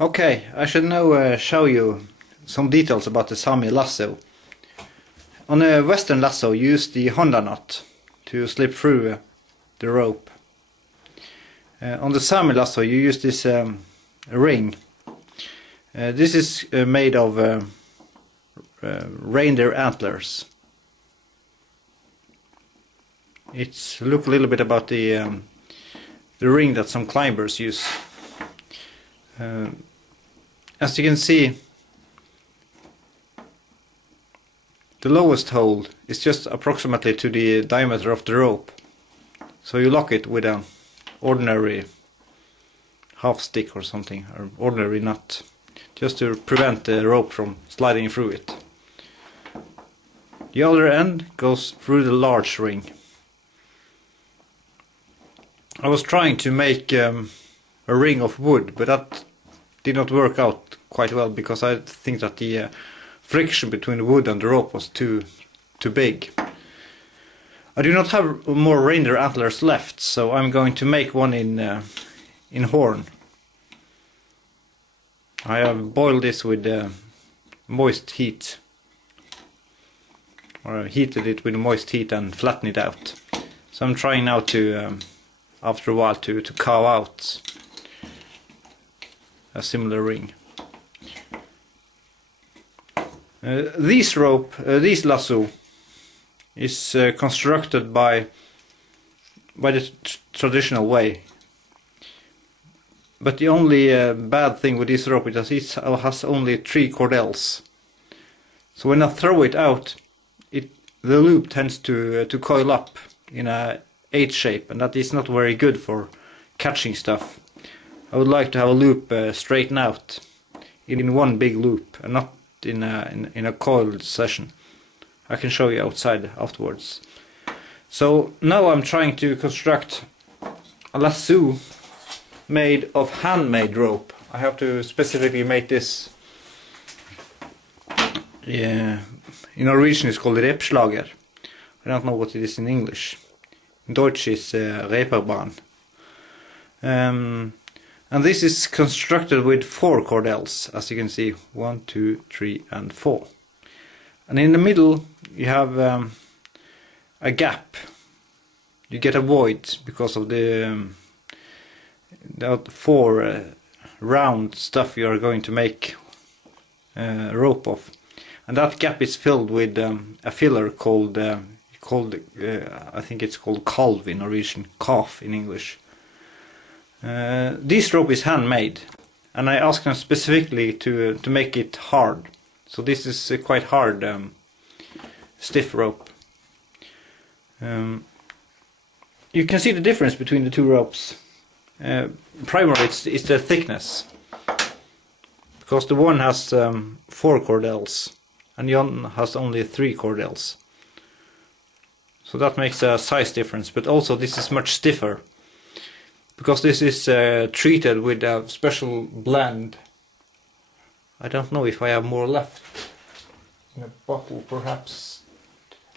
Okay, I should now show you some details about the Sami lasso. On a Western lasso you use the Honda knot to slip through the rope. On the Sami lasso you use this ring. This is made of reindeer antlers. It's look a little bit about the ring that some climbers use. As you can see, the lowest hole is just approximately to the diameter of the rope. So you lock it with an ordinary half stick or something, or ordinary nut, just to prevent the rope from sliding through it. The other end goes through the large ring. I was trying to make a ring of wood, but that did not work out quite well because I think that the friction between the wood and the rope was too big. I do not have more reindeer antlers left, so I'm going to make one in horn. I have boiled this with moist heat, or heated it with moist heat and flattened it out. So I'm trying now to after a while to carve out a similar ring. This lasso is constructed by the traditional way. But the only bad thing with this rope is that it has only 3 cordels. So when I throw it out, the loop tends to coil up in a H shape, and that is not very good for catching stuff. I would like to have a loop straighten out in one big loop and not in a coiled session. I can show you outside afterwards. So now I'm trying to construct a lasso made of handmade rope. I have to specifically make this. In Norwegian it's called repslager. I don't know what it is in English. In Deutsch is reperbahn. And this is constructed with 4 cordels, as you can see, 1, 2, 3 and 4. And in the middle you have a gap. You get a void because of the 4 round stuff you are going to make rope of. And that gap is filled with a filler called I think it's called kalv in Norwegian, calf in English. This rope is handmade, and I asked them specifically to make it hard. So this is a quite hard, stiff rope. You can see the difference between the 2 ropes. Primarily it's the thickness, because the one has 4 cordels and the other has only 3 cordels. So that makes a size difference, but also this is much stiffer, because this is treated with a special blend. I don't know if I have more left in a bottle, perhaps.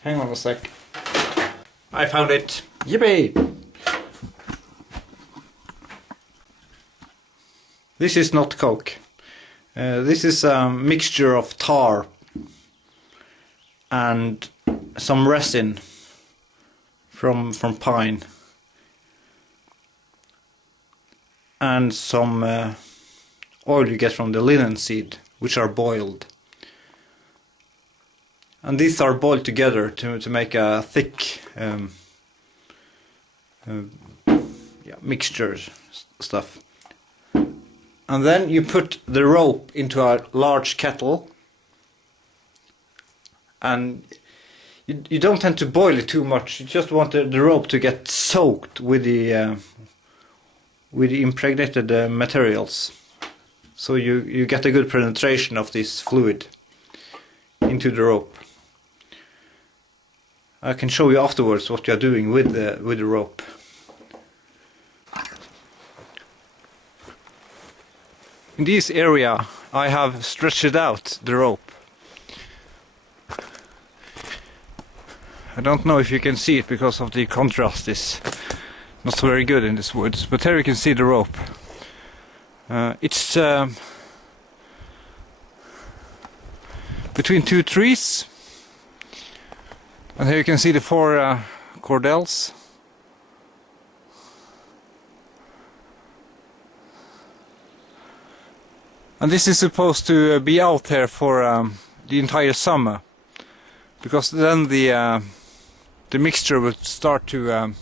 Hang on a sec. I found it. Yippee! This is not Coke. This is a mixture of tar and some resin from pine and some oil you get from the linen seed, which are boiled. And these are boiled together to make a thick mixture stuff. And then you put the rope into a large kettle, and you don't tend to boil it too much. You just want the rope to get soaked with the impregnated materials, so you get a good penetration of this fluid into the rope. I can show you afterwards what you are doing with the rope. In this area I have stretched out the rope. I don't know if you can see it because of the contrast is not very good in this woods, but here you can see the rope. It's between two trees, and here you can see the four cordels. And this is supposed to be out there for the entire summer, because then the mixture will start to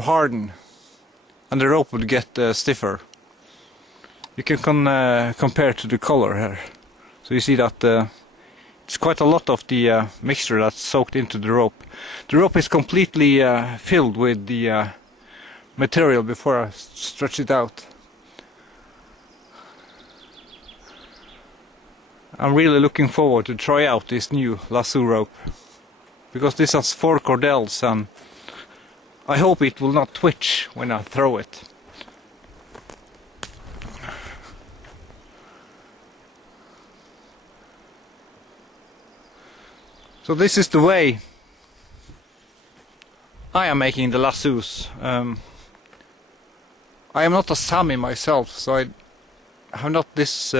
harden, and the rope would get stiffer. You can compare to the color here, so you see that it's quite a lot of the mixture that's soaked into the rope. The rope is completely filled with the material before I stretch it out. I'm really looking forward to try out this new lasso rope, because this has 4 cordels, and I hope it will not twitch when I throw it. So this is the way I am making the lassos. I am not a sami myself, so I have not this.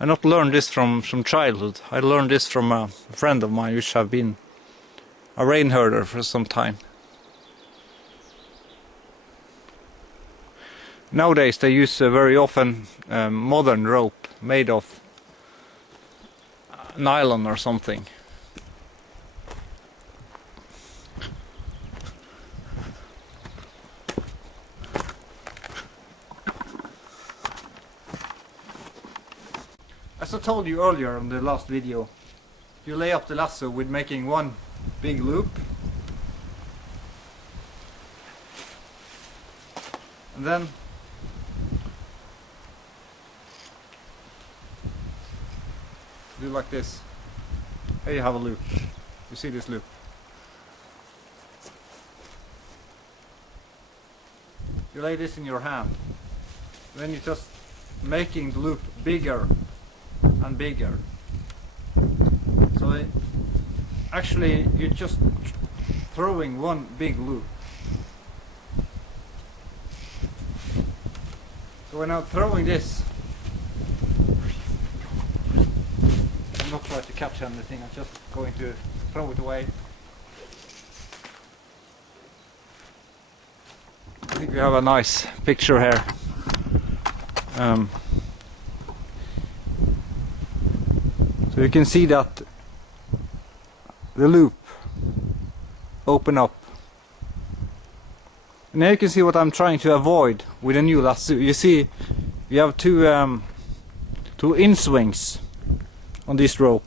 I not learned this from childhood. I learned this from a friend of mine, which have been a rain herder for some time. Nowadays they use very often modern rope made of nylon or something. As I told you earlier in the last video, you lay up the lasso with making one big loop, and then do like this. Here you have a loop. You see this loop? You lay this in your hand, then you're just making the loop bigger and bigger. So actually you're just throwing one big loop. So when I'm throwing this, I'm not trying to catch anything, I'm just going to throw it away. I think we have a nice picture here. So you can see that the loop open up. And now you can see what I'm trying to avoid with a new lasso. You see we have two in-swings on this rope.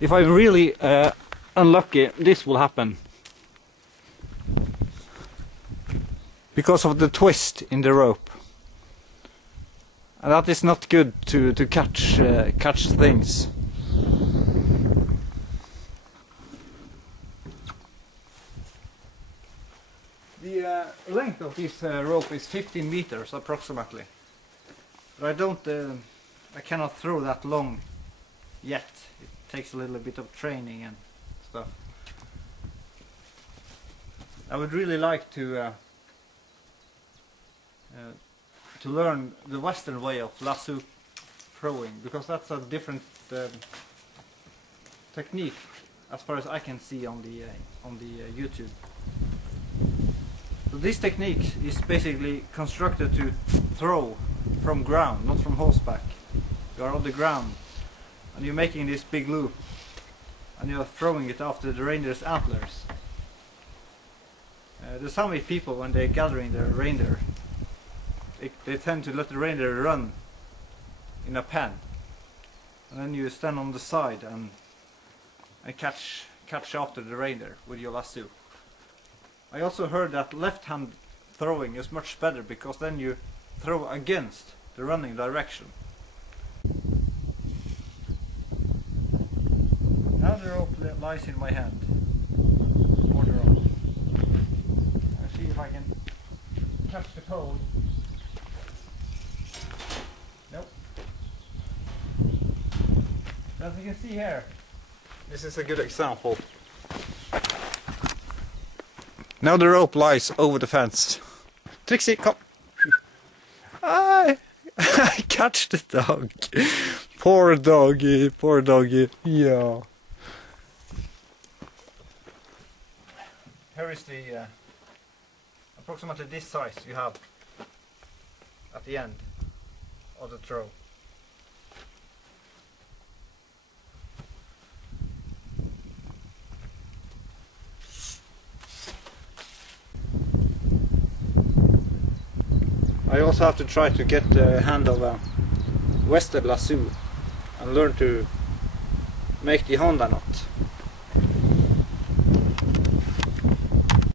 If I'm really unlucky, this will happen, because of the twist in the rope. And that is not good to catch things. The length of this rope is 15 meters approximately, but I cannot throw that long yet. It takes a little bit of training and stuff. I would really like to learn the Western way of lasso throwing, because that's a different technique as far as I can see on the YouTube. So this technique is basically constructed to throw from ground, not from horseback. You are on the ground and you're making this big loop and you're throwing it after the reindeer's antlers. The Sami people, when they're gathering their reindeer, they tend to let the reindeer run in a pen, and then you stand on the side and catch after the reindeer with your lasso. I also heard that left hand throwing is much better, because then you throw against the running direction. Now the rope lies in my hand. Order on. I'll see if I can catch the pole. Nope. As you can see here, this is a good example. Now the rope lies over the fence. Trixie, come! Catch the dog. Poor doggy, poor doggy. Yeah. Here is the approximately this size you have at the end of the throw. I also have to try to get the hand of a Western lasso and learn to make the Honda knot.